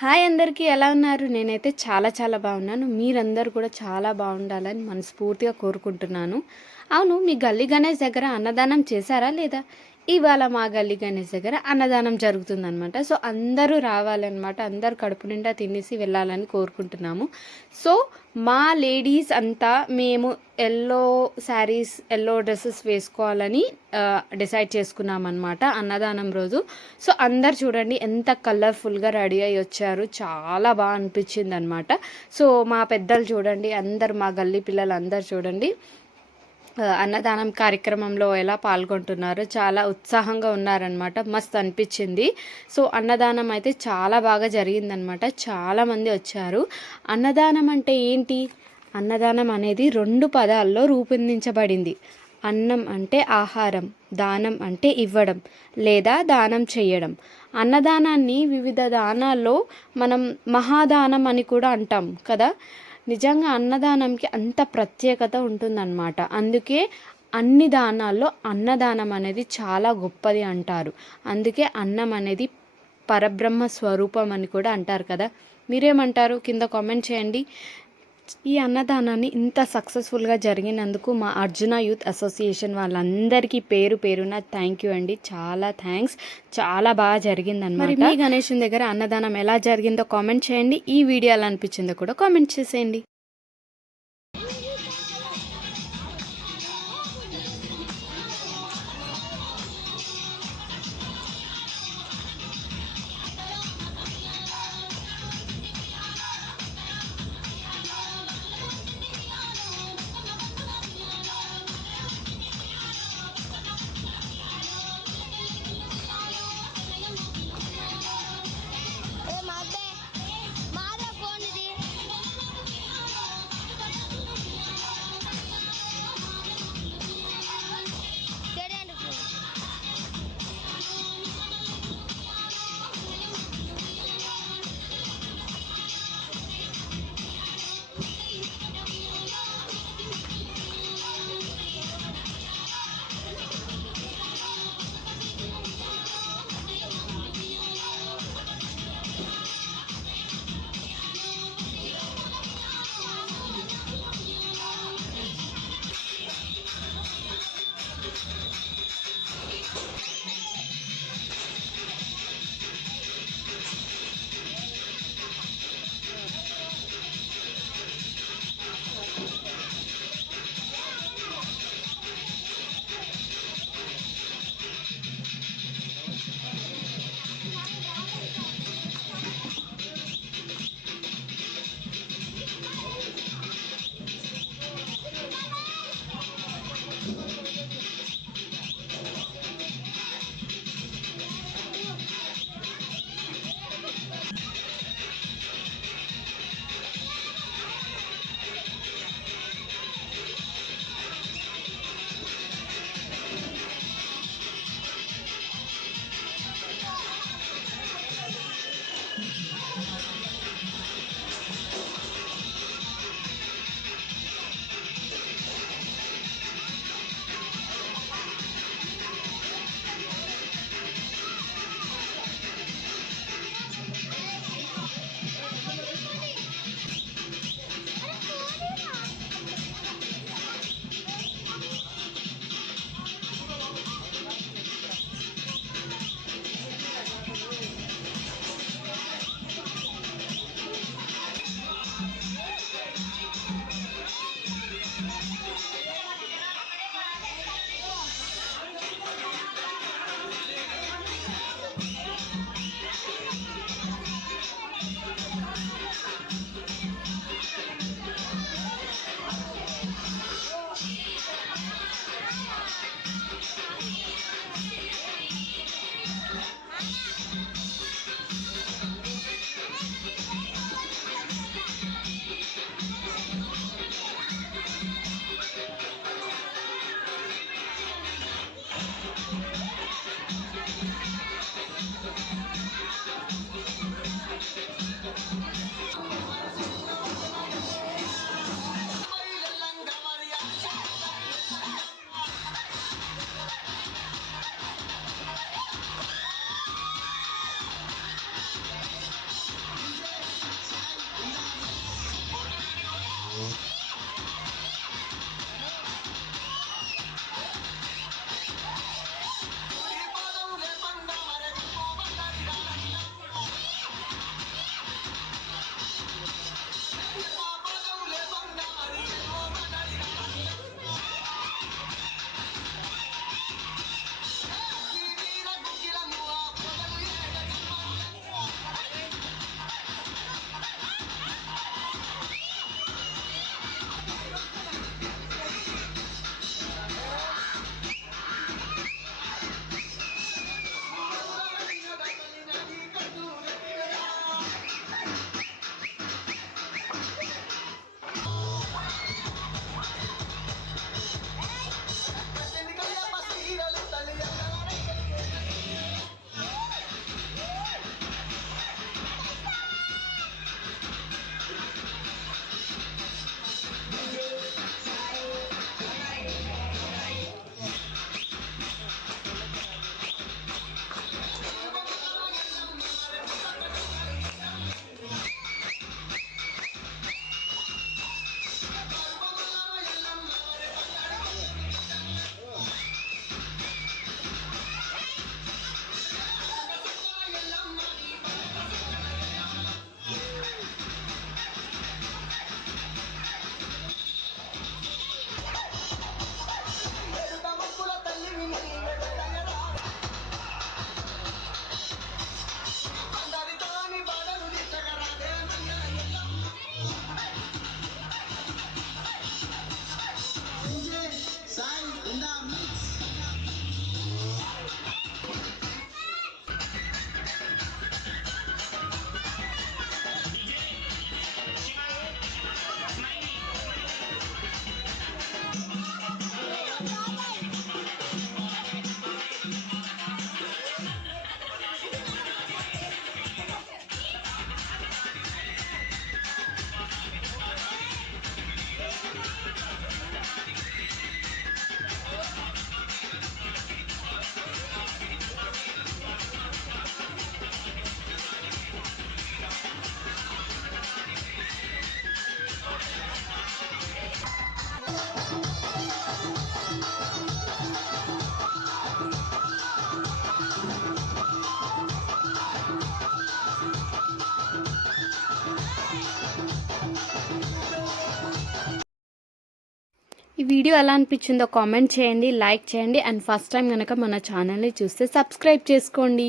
Hi అందరికీ ఎలా ఉన్నారు? నేనైతే చాలా బాగున్నాను. మీరందరూ కూడా చాలా బాగుండాలని మనస్ఫూర్తిగా కోరుకుంటున్నాను. అవును, మీ గల్లీ గణేష్ దగ్గర అన్నదానం చేశారా లేదా? ఇవాళ మా గల్లీ గణేష్ దగ్గర అన్నదానం జరుగుతుందనమాట. సో అందరూ రావాలన్నమాట. అందరూ కడుపు నిండా తినేసి వెళ్ళాలని కోరుకుంటున్నాము. సో మా లేడీస్ అంతా మేము ఎల్లో శారీస్, ఎల్లో డ్రెస్సెస్ వేసుకోవాలని డిసైడ్ చేసుకున్నామన్నమాట అన్నదానం రోజు. సో అందరు చూడండి ఎంత కలర్ఫుల్గా రెడీ అయ్యి వచ్చారు. చాలా బాగా అనిపించింది అనమాట. సో మా పెద్దలు చూడండి, అందరు మా గల్లీ పిల్లలు అందరు చూడండి అన్నదానం కార్యక్రమంలో ఎలా పాల్గొంటున్నారు, చాలా ఉత్సాహంగా ఉన్నారనమాట. మస్తు అనిపించింది. సో అన్నదానం అయితే చాలా బాగా జరిగిందనమాట. చాలామంది వచ్చారు. అన్నదానం అంటే ఏంటి? అన్నదానం అనేది 2 పదాల్లో రూపొందించబడింది. అన్నం అంటే ఆహారం, దానం అంటే ఇవ్వడం లేదా దానం చేయడం. అన్నదానాన్ని వివిధ దానాల్లో మనం మహాదానం అని కూడా అంటాం కదా. నిజంగా అన్నదానంకి అంత ప్రత్యేకత ఉంటుందన్నమాట. అందుకే అన్ని దానాల్లో అన్నదానం అనేది చాలా గొప్పది అంటారు. అందుకే అన్నం అనేది పరబ్రహ్మ స్వరూపం అని కూడా అంటారు కదా. మీరేమంటారు? కింద కామెంట్ చేయండి. ఈ అన్నదానాన్ని ఇంత సక్సెస్ఫుల్గా జరిగినందుకు మా అర్జున యూత్ అసోసియేషన్ వాళ్ళందరికీ పేరు పేరున థ్యాంక్ యూ అండి. చాలా థ్యాంక్స్. చాలా బాగా జరిగిందన్నమాట. మరి మీ గణేశుని దగ్గర అన్నదానం ఎలా జరిగిందో కామెంట్ చేయండి. ఈ వీడియో ఎలా అనిపించిందో కూడా కామెంట్ చేసేయండి. వీడియో ఎలా అనిపించిందో కామెంట్ చేయండి, లైక్ చేయండి అండ్ ఫస్ట్ టైం కనుక మన ఛానల్ని చూస్తే సబ్స్క్రైబ్ చేసుకోండి.